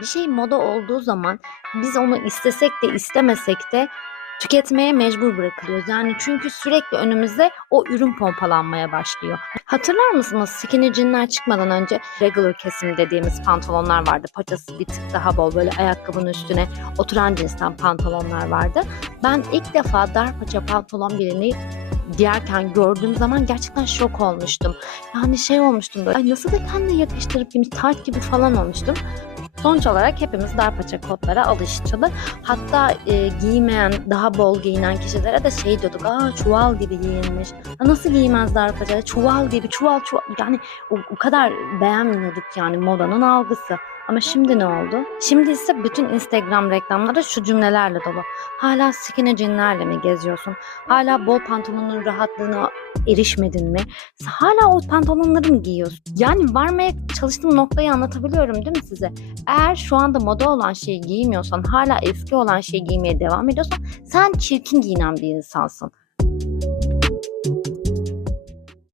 Bir şey moda olduğu zaman biz onu istesek de istemesek de tüketmeye mecbur bırakılıyoruz. Yani çünkü sürekli önümüzde o ürün pompalanmaya başlıyor. Hatırlar mısınız skinny jeanler çıkmadan önce regular kesim dediğimiz pantolonlar vardı. Paçası bir tık daha bol böyle ayakkabının üstüne oturan cinsten pantolonlar vardı. Ben ilk defa dar paça pantolon birini giyerken gördüğüm zaman gerçekten şok olmuştum. Yani şey olmuştum böyle ay nasıl da kendine yakıştırıp giymiş tayt gibi falan olmuştum. Sonuç olarak hepimiz dar paça kotlara alıştılı. Hatta e, giymeyen, daha bol giyinen kişilere de şey diyorduk. Aa çuval gibi giyinmiş. Ha, nasıl giymez dar paça? Çuval gibi, çuval çuval. Yani o, o kadar beğenmiyorduk yani modanın algısı. Ama şimdi ne oldu? Şimdi ise bütün Instagram reklamları şu cümlelerle dolu. Hala skinny jeanlerle mi geziyorsun? Hala bol pantolonun rahatlığına erişmedin mi? Hala o pantolonları mı giyiyorsun? Yani varmaya çalıştığım noktayı anlatabiliyorum değil mi size? Eğer şu anda moda olan şeyi giymiyorsan, hala eski olan şeyi giymeye devam ediyorsan sen çirkin giyinen bir insansın.